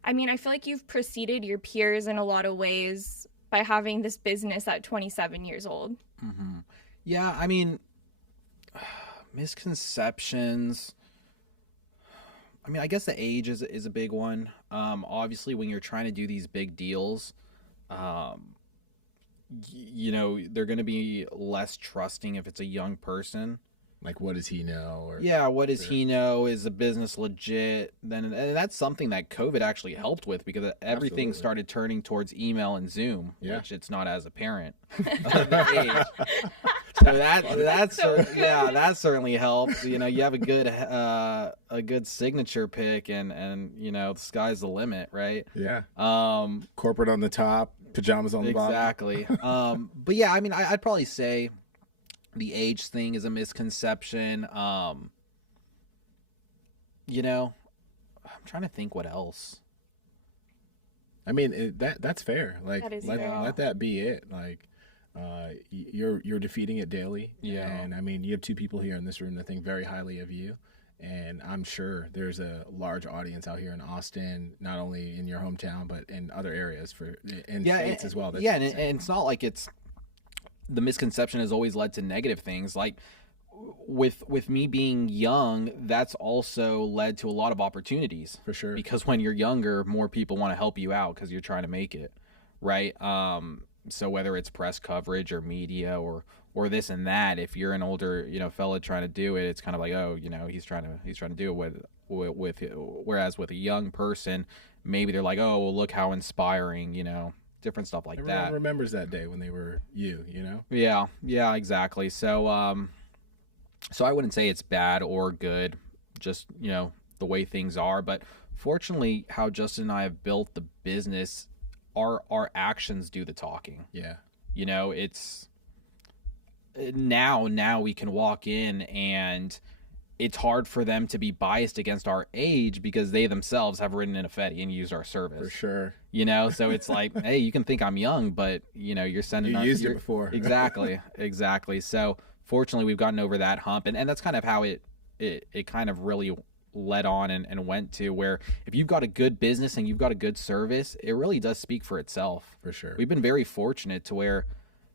feel like you've preceded your peers in a lot of ways by having this business at 27 years old. Mm-hmm. Yeah, I mean, misconceptions. I guess the age is a big one. Obviously, when you're trying to do these big deals, they're going to be less trusting if it's a young person. Like, what does he know? Or what does he know? Is the business legit? And that's something that COVID actually helped with, because everything started turning towards email and Zoom, which it's not as apparent. So that certainly helps. You have a good signature pick, and the sky's the limit, right? Yeah. Corporate on the top, pajamas on the bottom. Exactly. But yeah, I'd probably say the age thing is a misconception. I'm trying to think what else. That's fair. That is fair. Let that be it. You're defeating it daily. Yeah. And you have two people here in this room that think very highly of you. And I'm sure there's a large audience out here in Austin, not only in your hometown, but in other areas states as well. And it's not like the misconception has always led to negative things. with me being young, that's also led to a lot of opportunities. For sure. Because when you're younger, more people want to help you out because you're trying to make it, right? So whether it's press coverage or media or this and that, if you're an older, fella trying to do it, it's kind of like, oh, he's trying to do it with whereas with a young person, maybe they're like, oh, well, look how inspiring, different stuff like Everyone that. remembers that day when they were you. Yeah, exactly. So so I wouldn't say it's bad or good, just the way things are. But fortunately, how Justin and I have built the business, our actions do the talking. Yeah. It's now we can walk in and it's hard for them to be biased against our age because they themselves have ridden in a Fetii and used our service. For sure. So it's like, hey, you can think I'm young, but you're sending You used it before. Exactly. So fortunately, we've gotten over that hump, and that's kind of how it kind of really led on and went to where if you've got a good business and you've got a good service, it really does speak for itself. For sure. We've been very fortunate to where,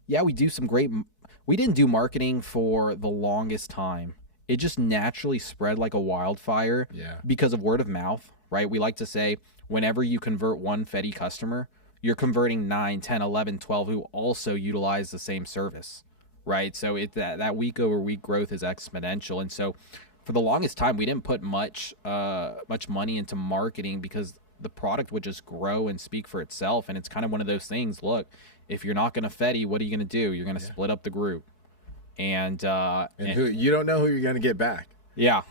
we do some great. We didn't do marketing for the longest time. It just naturally spread like a wildfire because of word of mouth, right? We like to say whenever you convert one Fetii customer, you're converting 9, 10, 11, 12 who also utilize the same service, right? So that week over week growth is exponential. And so for the longest time, we didn't put much money into marketing because the product would just grow and speak for itself. And it's kind of one of those things, look, if you're not going to Fetii, what are you going to do? You're going to split up the group. And who you don't know who you're going to get back. Yeah,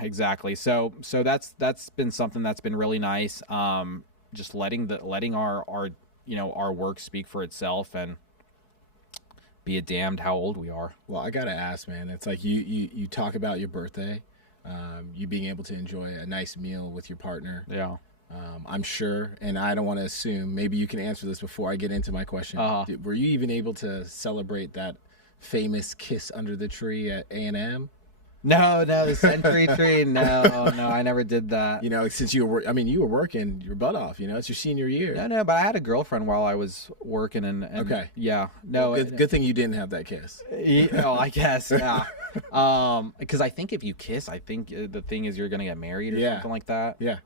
exactly. So that's been something that's been really nice. Just letting our our work speak for itself and be a damned how old we are. Well, I gotta ask, man. It's like you talk about your birthday, you being able to enjoy a nice meal with your partner. Yeah. I'm sure, and I don't want to assume. Maybe you can answer this before I get into my question. Were you even able to celebrate that famous kiss under the tree at A&M? No, the century tree. No, I never did that. Since you were working your butt off. It's your senior year. No, but I had a girlfriend while I was working, and okay, yeah, no. Well, good thing you didn't have that kiss. I guess, yeah. Because I think if you kiss, I think the thing is you're gonna get married or something like that. Yeah,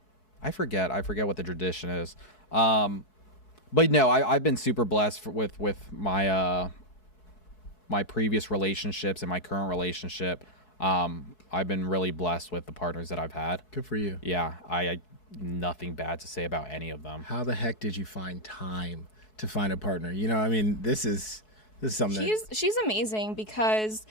I forget what the tradition is. But no, I've been super blessed with my my previous relationships and my current relationship. I've been really blessed with the partners that I've had. Good for you. Yeah, I nothing bad to say about any of them. How the heck did you find time to find a partner? This is something. She's amazing because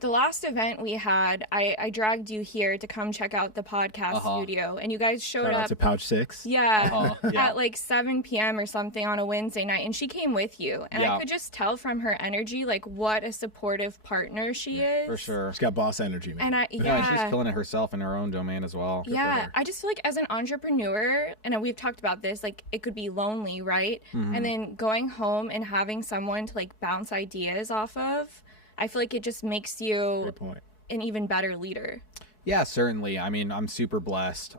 the last event we had, I dragged you here to come check out the podcast studio, and you guys showed up to Pouch 6. Yeah, at like 7 p.m. or something on a Wednesday night, and she came with you, and I could just tell from her energy, like, what a supportive partner she is. For sure. She's got boss energy, man. And she's killing it herself in her own domain as well. Yeah, I just feel like as an entrepreneur, and we've talked about this, like, it could be lonely, right? Mm-hmm. And then going home and having someone to, like, bounce ideas off of, I feel like it just makes you an even better leader. Yeah, certainly. I mean, I'm super blessed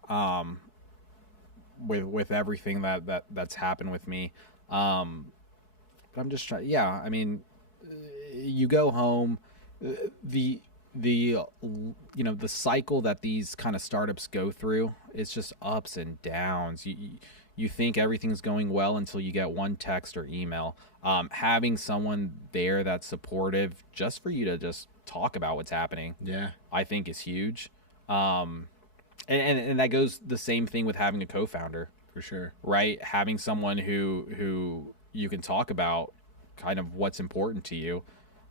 with everything that's happened with me. But I'm just trying. Yeah, I mean, you go home, the cycle that these kind of startups go through, it's just ups and downs. You think everything's going well until you get one text or email. Having someone there that's supportive just for you to just talk about what's happening, I think is huge. And that goes the same thing with having a co-founder. For sure. Right? Having someone who you can talk about kind of what's important to you,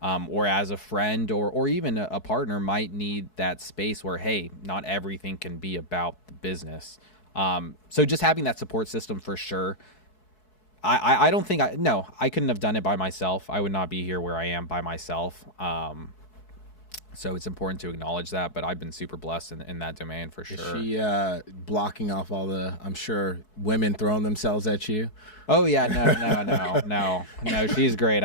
or as a friend or even a partner might need that space where, hey, not everything can be about the business. So just having that support system for sure. I don't think I couldn't have done it by myself. I would not be here where I am by myself. So it's important to acknowledge that, but I've been super blessed in that domain for sure. Is she blocking off all the, I'm sure, women throwing themselves at you? Oh yeah, no, she's great.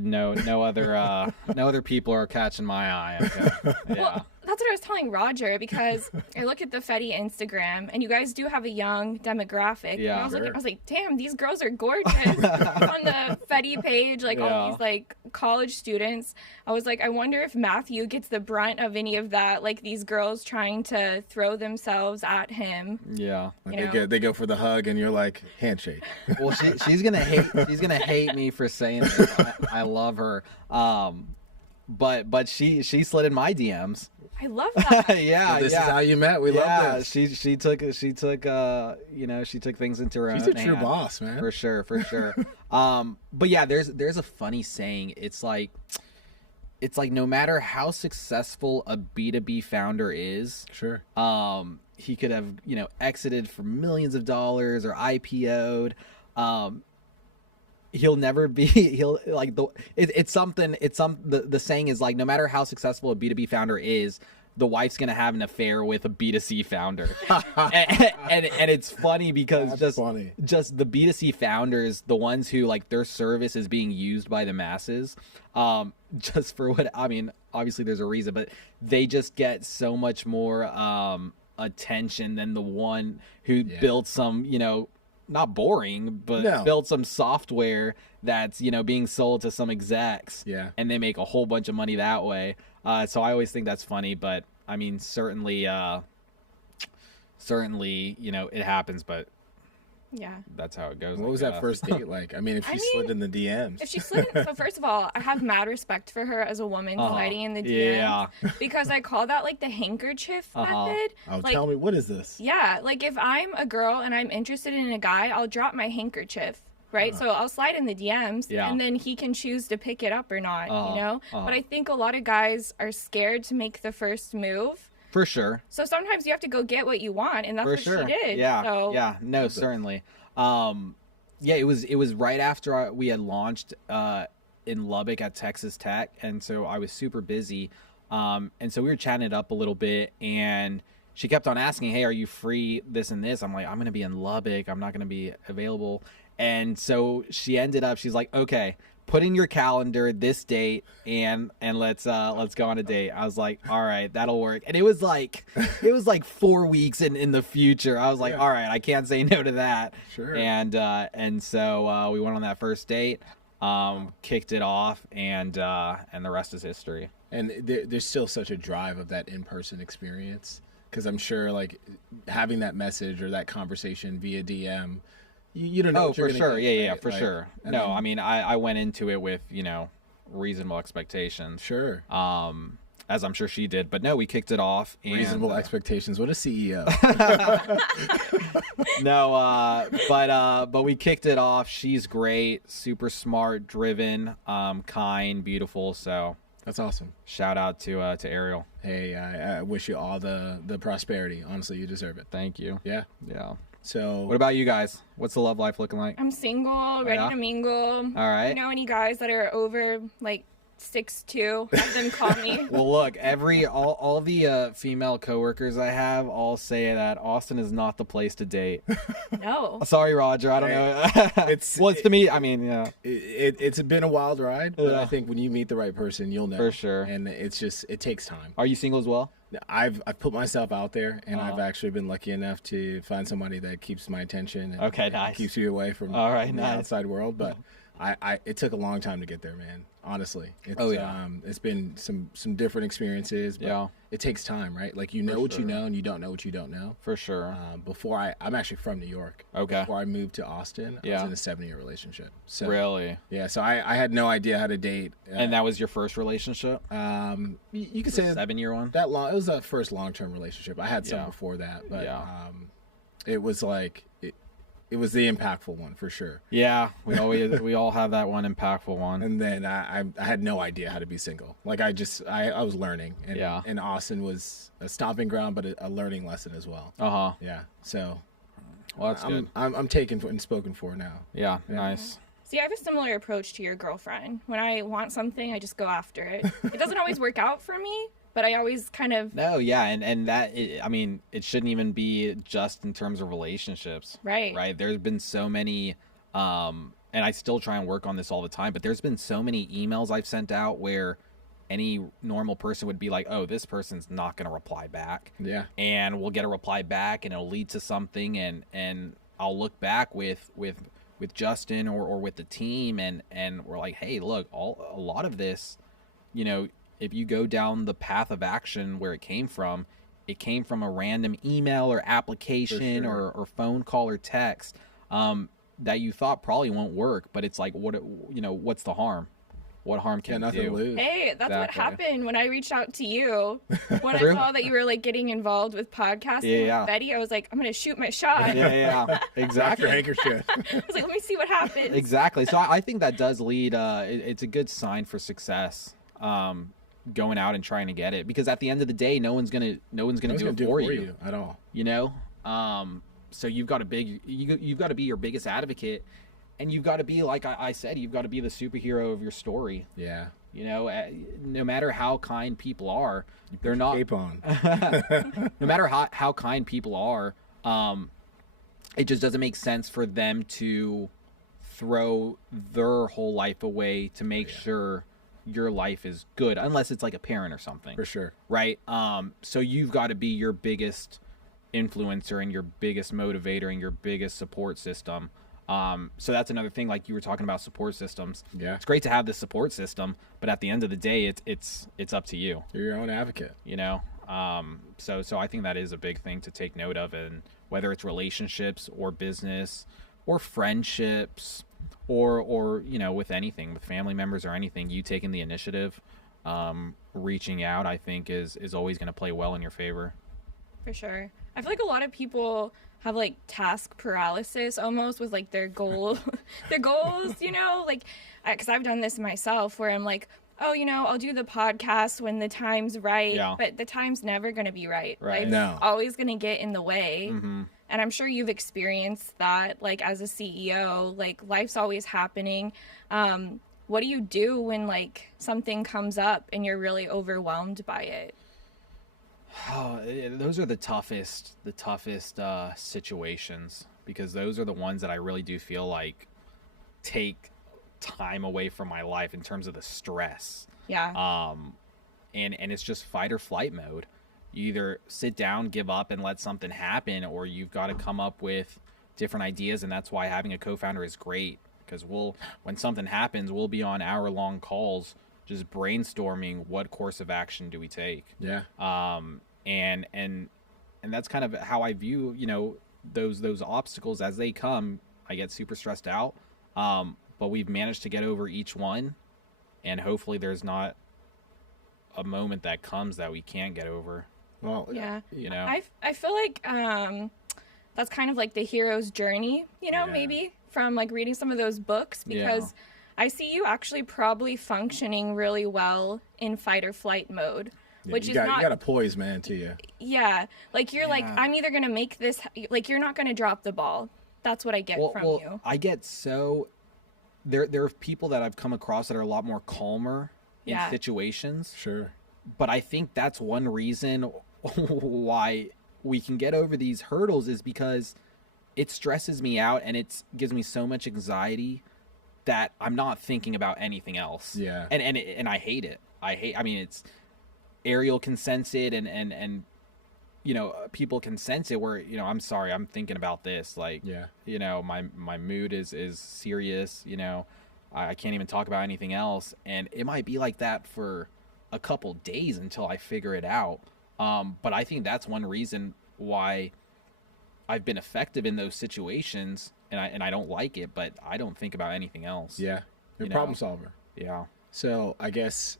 No other people are catching my eye. Okay. Yeah. Well, That's what I was telling Roger, because I look at the Fetii Instagram, and you guys do have a young demographic. Yeah, and I was sure. looking, I was like, damn, these girls are gorgeous on the Fetii page, like all these like college students. I was like, I wonder if Matthew gets the brunt of any of that, like these girls trying to throw themselves at him. Yeah. Like they go for the hug, and you're like, handshake. Well, she's gonna hate me for saying this. I love her. But she slid in my DMs. I love that. Yeah, So this is how you met. We love this. She took things into her own She's a true hand. boss, man. For sure. But yeah, there's a funny saying. It's like no matter how successful a B2B founder is, Sure. he could have, exited for millions of dollars or IPO'd. He'll never be, the saying is like, no matter how successful a B2B founder is, the wife's going to have an affair with a B2C founder. and it's funny because just the B2C founders, the ones who like their service is being used by the masses, just for what, I mean, obviously there's a reason, but they just get so much more, attention than the one who built some, not boring, but build some software that's, being sold to some execs. Yeah. And they make a whole bunch of money that way. So I always think that's funny, but I mean, certainly, it happens, but Yeah. that's how it goes. What was that first date like? I mean, if she slid in the DMs. If she slid in, so first of all, I have mad respect for her as a woman sliding in the DMs. Yeah. Because I call that like the handkerchief method. Oh, like, tell me, what is this? Yeah, like if I'm a girl and I'm interested in a guy, I'll drop my handkerchief, right? So I'll slide in the DMs, and then he can choose to pick it up or not, But I think a lot of guys are scared to make the first move. For sure. So sometimes you have to go get what you want, and that's what she did. Yeah, so. yeah, no, certainly. It was right after we had launched in Lubbock at Texas Tech, and so I was super busy. And so we were chatting it up a little bit, and she kept on asking, "Hey, are you free? This and this." I'm like, "I'm gonna be in Lubbock. I'm not gonna be available." And so she's like, "Okay, put in your calendar this date and let's go on a date." I was like, all right, that'll work. And it was like 4 weeks in the future. I was like, all right, I can't say no to that. Sure. And so we went on that first date, kicked it off, and the rest is history. And there's still such a drive of that in-person experience, because I'm sure like having that message or that conversation via DM, you don't know. Oh, for sure. Yeah, for like, sure. No, then, I mean, I went into it with, reasonable expectations. Sure. As I'm sure she did, but no, we kicked it off. And, reasonable expectations. What a CEO. No, but we kicked it off. She's great, super smart, driven, kind, beautiful. So that's awesome. Shout out to Ariel. Hey, I wish you all the prosperity. Honestly, you deserve it. Thank you. Yeah. Yeah. So what about you guys? What's the love life looking like? I'm single, ready to mingle. All right. You know any guys that are over like 6'2"? Have them call me. Well, look, all the female coworkers I have all say that Austin is not the place to date. No. Sorry, Roger. I don't know. It's to me. I mean, yeah. It's been a wild ride, but I think when you meet the right person, you'll know. For sure. And it takes time. Are you single as well? I've put myself out there, and I've actually been lucky enough to find somebody that keeps my attention. And, nice. Keeps you away from the outside world, but. It took a long time to get there, man. Honestly, it's been some different experiences, but it takes time, right? Like you know what you know, and you don't know what you don't know. For sure. I'm actually from New York. Okay. Before I moved to Austin, I was in a 7-year relationship. So, really? Yeah. So I had no idea how to date. And that was your first relationship? You could say a 7-year one. That long. It was the first long-term relationship. I had some before that, but it was like. It was the impactful one for sure. Yeah, we all have that one impactful one. And then I had no idea how to be single. Like I was learning. And Austin was a stomping ground, but a learning lesson as well. Yeah. So, well, that's good. I'm taken for and spoken for now. Yeah. Nice. See, I have a similar approach to your girlfriend. When I want something, I just go after it. It doesn't always work out for me. But I always kind of... No, yeah, and that, I mean, it shouldn't even be just in terms of relationships. Right. Right? There's been so many, and I still try and work on this all the time, but there's been so many emails I've sent out where any normal person would be like, oh, this person's not going to reply back. Yeah. And we'll get a reply back and it'll lead to something. And I'll look back with Justin or with the team and we're like, hey, look, a lot of this, you know, if you go down the path of action where it came from a random email or application or phone call or text that you thought probably won't work. But it's like, what's the harm? What harm can it do? Lose. Hey, that's what happened when I reached out to you. When I True. saw that you were like getting involved with podcasting with Fetii, I was like, I'm going to shoot my shot. Yeah, exactly. Your handkerchief. I was like, let me see what happens. Exactly. So I think that does lead, it's a good sign for success, going out and trying to get it, because at the end of the day, no one's gonna do it for you at all. You know? So you've got to be your biggest advocate, and you've got to be, like I said, you've got to be the superhero of your story. Yeah. You know, no matter how kind people are, they're not. Cape on. No matter how kind people are, it just doesn't make sense for them to throw their whole life away to make sure your life is good, unless it's like a parent or something. For sure. Right? So you've got to be your biggest influencer and your biggest motivator and your biggest support system. So that's another thing, like you were talking about support systems. Yeah. It's great to have this support system, but at the end of the day, it's up to you. You're your own advocate. You know? So I think that is a big thing to take note of, and whether it's relationships or business or friendships or you know, with anything, with family members or anything, you taking the initiative, reaching out, I think is always going to play well in your favor. For sure. I feel like a lot of people have like task paralysis almost with like their goals, you know, like, because I've done this myself where I'm like, oh, you know, I'll do the podcast when the time's right, but the time's never going to be right. Right. Life's always going to get in the way. Mm-hmm. And I'm sure you've experienced that, like, as a CEO, like, life's always happening. What do you do when, like, something comes up and you're really overwhelmed by it? Oh, those are the toughest situations, because those are the ones that I really do feel like take time away from my life in terms of the stress. Yeah. And it's just fight or flight mode. You either sit down, give up, and let something happen, or you've got to come up with different ideas. And that's why having a co-founder is great, because when something happens, we'll be on hour-long calls just brainstorming what course of action do we take. Yeah. And that's kind of how I view, you know, those obstacles as they come. I get super stressed out, but we've managed to get over each one, and hopefully there's not a moment that comes that we can't get over. Well, yeah. You know, I feel like that's kind of like the hero's journey, you know, maybe from like reading some of those books, because I see you actually probably functioning really well in fight or flight mode. Yeah, which you is got, not, you got a poise, man, to you. Yeah, like you're like, I'm either gonna make this, like you're not gonna drop the ball. That's what I get from you. I get so there are people that I've come across that are a lot more calmer in situations. Sure. But I think that's one reason why we can get over these hurdles, is because it stresses me out and it gives me so much anxiety that I'm not thinking about anything else. Yeah. And I hate it. I mean, it's Ariel can sense it, and you know, people can sense it where, you know, I'm sorry, I'm thinking about this. Like, you know, my mood is serious, you know, I can't even talk about anything else. And it might be like that for a couple days until I figure it out. But I think that's one reason why I've been effective in those situations, and I don't like it, but I don't think about anything else. Yeah. You're a problem solver. Yeah. So I guess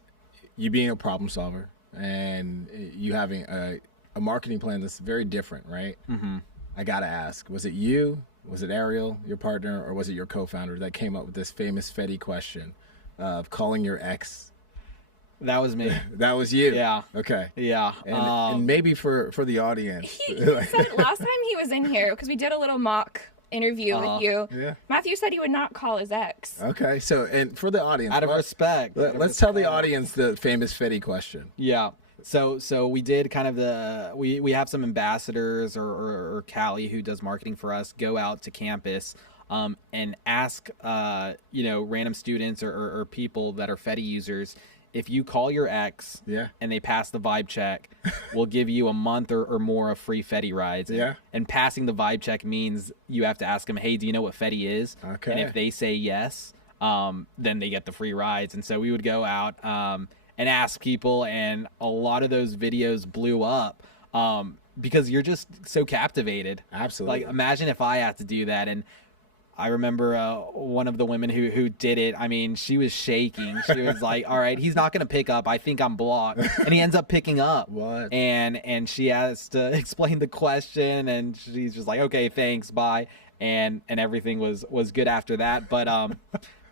you being a problem solver and you having a marketing plan that's very different, right? Mm-hmm. I got to ask, was it you, was it Ariel, your partner, or was it your co-founder that came up with this famous Fetii question of calling your ex? That was me. That was you? Yeah. Okay. Yeah. And maybe for the audience. He said last time he was in here, because we did a little mock interview with you. Yeah. Matthew said he would not call his ex. Okay. So, and for the audience. Out of respect. Let's tell the audience the famous Fetii question. Yeah. So we did kind of we have some ambassadors or Callie, who does marketing for us, go out to campus and ask you know, random students or people that are Fetii users if you call your ex Yeah. and they pass the vibe check, we'll give you a month or more of free Feti rides. Yeah. And passing the vibe check means you have to ask them, hey, do you know what Feti is? Okay. And if they say yes, then they get the free rides. And so we would go out and ask people, and a lot of those videos blew up because you're just so captivated. Absolutely. Like, imagine if I had to do that. And I remember one of the women who did it. I mean, she was shaking. She was like, all right, he's not going to pick up. I think I'm blocked. And he ends up picking up. What? And she has to explain the question, and she's just like, okay, thanks, bye. And everything was good after that.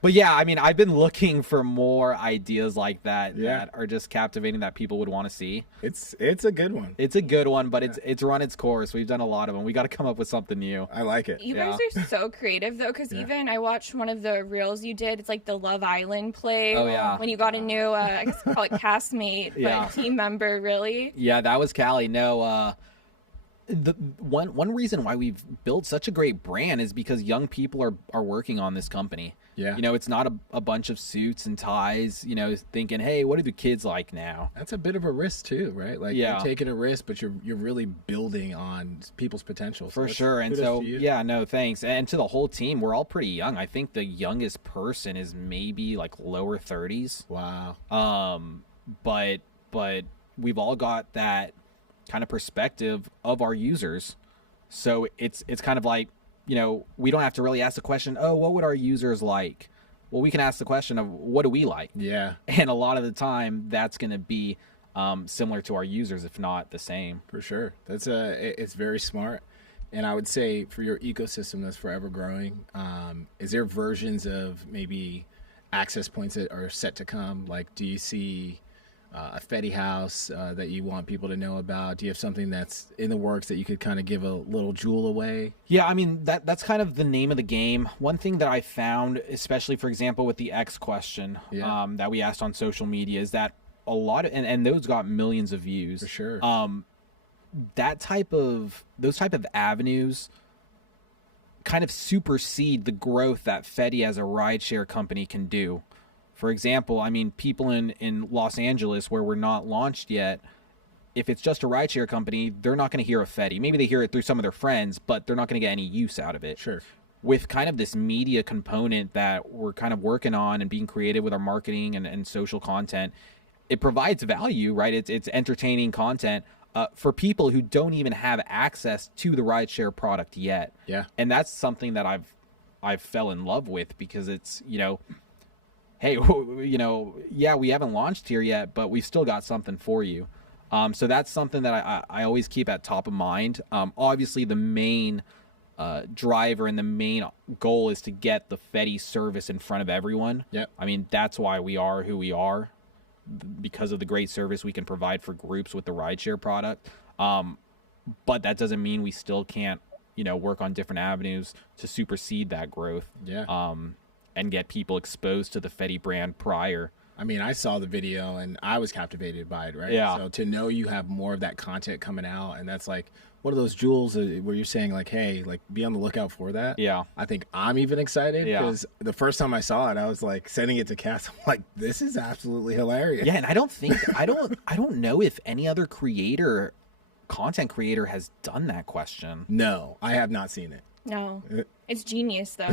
But yeah, I mean, I've been looking for more ideas like that that are just captivating, that people would want to see. It's a good one. It's a good one, but it's run its course. We've done a lot of them. We got to come up with something new. I like it. You guys are so creative, though, because even I watched one of the reels you did. It's like the Love Island play. Oh, yeah. When you got a new, I guess call it castmate, but team member, really. Yeah, that was Callie. No, the one reason why we've built such a great brand is because young people are working on this company. Yeah. You know, it's not a bunch of suits and ties, you know, thinking, hey, what do the kids like now? That's a bit of a risk too, right? Like Yeah. you're taking a risk, but you're really building on people's potential. For sure. And kudos so, to you. yeah, no, thanks. And to the whole team, we're all pretty young. I think the youngest person is maybe like lower 30s. Wow. But we've all got that kind of perspective of our users. So it's kind of like, you know, we don't have to really ask the question, oh, what would our users like? Well, we can ask the question of what do we like? Yeah. And a lot of the time that's going to be similar to our users, if not the same. For sure. It's very smart. And I would say for your ecosystem that's forever growing, is there versions of maybe access points that are set to come? Like, do you see a Feti house that you want people to know about? Do you have something that's in the works that you could kind of give a little jewel away? Yeah, I mean, that's kind of the name of the game. One thing that I found, especially, for example, with the X question that we asked on social media, is that a lot of, and those got millions of views. For sure. Those type of avenues kind of supersede the growth that Feti as a rideshare company can do. For example, I mean, people in Los Angeles where we're not launched yet, if it's just a rideshare company, they're not going to hear of Feti. Maybe they hear it through some of their friends, but they're not going to get any use out of it. Sure. With kind of this media component that we're kind of working on and being creative with our marketing and social content, it provides value, right? It's entertaining content for people who don't even have access to the rideshare product yet. Yeah. And that's something that I've fell in love with, because it's, you know, hey, you know, yeah, we haven't launched here yet, but we've still got something for you. So that's something that I always keep at top of mind. Obviously, the main driver and the main goal is to get the Feti service in front of everyone. Yep. I mean, that's why we are who we are, because of the great service we can provide for groups with the rideshare product. But that doesn't mean we still can't, you know, work on different avenues to supersede that growth. Yeah. And get people exposed to the Feti brand prior. I mean, I saw the video and I was captivated by it, right? Yeah. So to know you have more of that content coming out, and that's like one of those jewels where you're saying like, hey, like be on the lookout for that. Yeah. I think I'm even excited because the first time I saw it, I was like sending it to Cass. I'm like, this is absolutely hilarious. Yeah, and I don't know if any other content creator has done that question. No, I have not seen it. No. It's genius, though.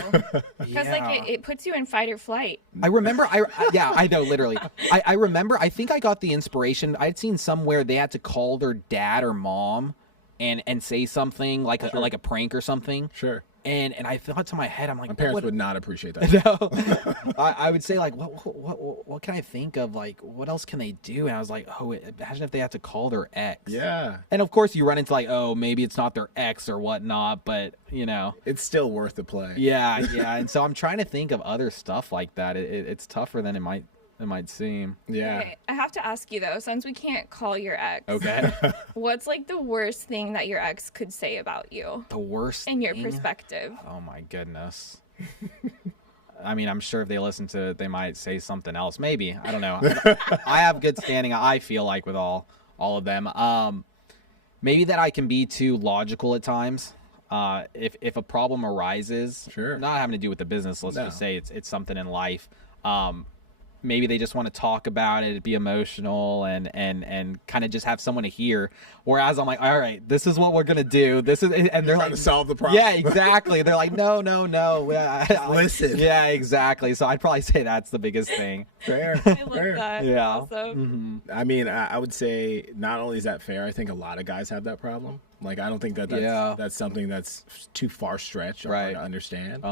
Because, like, it puts you in fight or flight. I remember, I know, literally. I remember, I think I got the inspiration. I'd seen somewhere they had to call their dad or mom and say something like a prank or something. Sure. And I thought to my head, I'm like, my parents would not appreciate that. No, I would say like, what can I think of? Like, what else can they do? And I was like, oh, imagine if they had to call their ex. Yeah. And of course, you run into like, oh, maybe it's not their ex or whatnot, but you know, it's still worth the play. Yeah. And so I'm trying to think of other stuff like that. It's tougher than it might seem. Yeah. Okay, I have to ask you, though, since we can't call your ex. Okay. What's, like, the worst thing that your ex could say about you? The worst in your thing? perspective. Oh, my goodness. I mean, I'm sure if they listen to it, they might say something else. Maybe. I don't know. I have good standing, I feel like, with all of them. Maybe that I can be too logical at times. If a problem arises, Sure. not having to do with the business, let's just say it's something in life. maybe they just want to talk about it, be emotional, and kind of just have someone to hear. Whereas I'm like, all right, this is what we're gonna do. This is, and they're Trying like, to solve the problem. yeah, exactly. They're like, no. Listen. Yeah, exactly. So I'd probably say that's the biggest thing. Fair. I love fair. that. Yeah. Awesome. I mean, I would say not only is that fair, I think a lot of guys have that problem. Like, I don't think that's something that's too far stretched or hard to understand.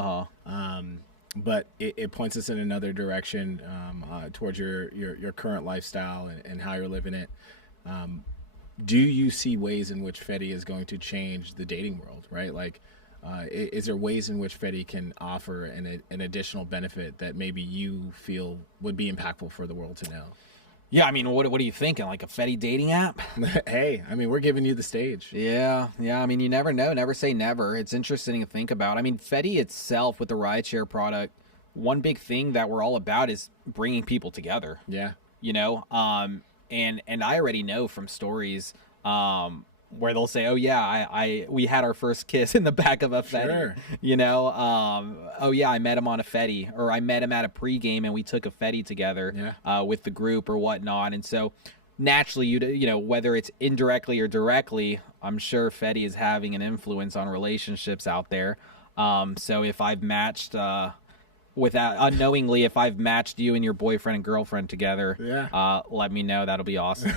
But it points us in another direction towards your current lifestyle and how you're living it. Do you see ways in which Fetii is going to change the dating world, right? Like, is there ways in which Fetii can offer an additional benefit that maybe you feel would be impactful for the world to know? Yeah, I mean, what are you thinking? Like a Fetii dating app? Hey, I mean, we're giving you the stage. Yeah. I mean, you never know. Never say never. It's interesting to think about. I mean, Fetii itself with the rideshare product, one big thing that we're all about is bringing people together. Yeah. You know, and I already know from stories where they'll say, "Oh yeah, we had our first kiss in the back of a Fetii." Sure. You know, "Oh yeah, I met him on a Fetii," or "I met him at a pregame and we took a Fetii together with the group or whatnot." And so naturally, you know, whether it's indirectly or directly, I'm sure Fetii is having an influence on relationships out there. So if I've matched unknowingly, if I've matched you and your boyfriend and girlfriend together, let me know. That'll be awesome.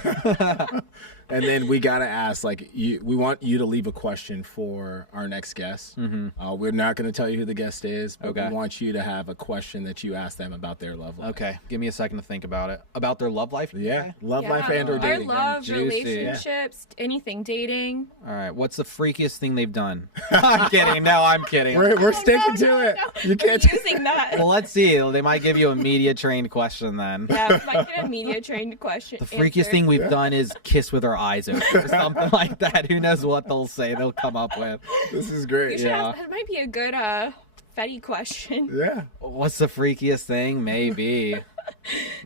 And then we gotta ask, like, we want you to leave a question for our next guest. We're not going to tell you who the guest is, but we want you to have a question that you ask them about their love life. Okay, give me a second to think about it. About their love life? Yeah, love life and or dating. I love Juicy. relationships, anything dating. All right, what's the freakiest thing they've done? I'm kidding. No, I'm kidding. We're sticking to it. You can't using that. Well, let's see. They might give you a media trained question then. Yeah, we might get a media trained question. The freakiest thing we've done is kiss with our eyes open or something like that. Who knows what they'll say? They'll come up with. This is great. That might be a good Fetii question. Yeah. What's the freakiest thing? Maybe.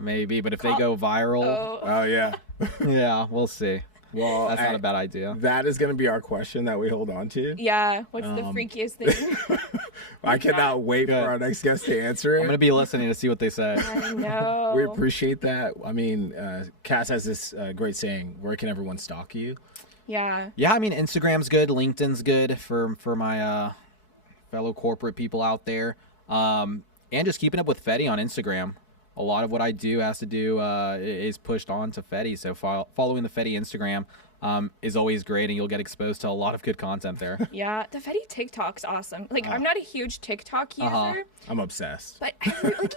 But if they go viral, Oh yeah. yeah, we'll see. Well, that's not a bad idea. That is going to be our question that we hold on to. Yeah. What's the freakiest thing? I cannot wait for our next guest to answer it. I'm going to be listening to see what they say. I know. We appreciate that. I mean, Cass has this great saying, where can everyone stalk you? Yeah. Yeah, I mean, Instagram's good. LinkedIn's good for my fellow corporate people out there. And just keeping up with Fetii on Instagram. A lot of what I do has to do is pushed on to Fetii. So following the Fetii Instagram is always great, and you'll get exposed to a lot of good content there. Yeah, the Fetii TikTok's awesome. Like, I'm not a huge TikTok user. I'm obsessed. But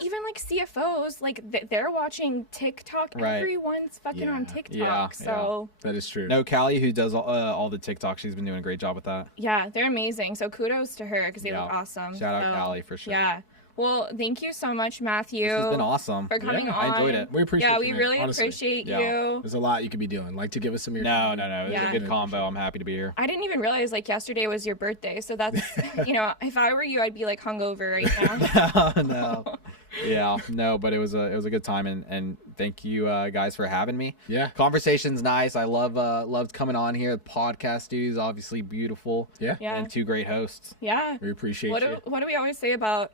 even like CFOs, like they're watching TikTok. Right. Everyone's fucking on TikTok. Yeah, so that is true. No, Callie, who does all the TikTok, she's been doing a great job with that. yeah, they're amazing. So kudos to her because they look awesome. Shout out Callie for sure. Yeah. Well, thank you so much, Matthew. This has been awesome. For coming on. I enjoyed it. We appreciate Yeah, you, we man, really honestly. appreciate Yeah. you. There's a lot you could be doing. Like, to give us some of your No. time. It's Yeah. a good combo. I'm happy to be here. I didn't even realize like yesterday was your birthday. So that's, you know, if I were you, I'd be like hungover right now. No. Yeah, no, but it was a good time, and thank you guys for having me. Yeah. Conversation's nice. I loved coming on here. The podcast studio is obviously beautiful. Yeah. Yeah. And two great hosts. Yeah. We appreciate What you. do we always say about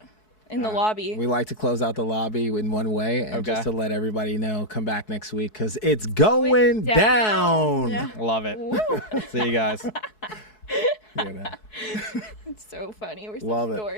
in the lobby? We like to close out the lobby in one way, and Okay. just to let everybody know, come back next week because it's going down. Yeah. Love it. Woo. See you guys. Yeah. It's so funny. We're so Love it. dorky.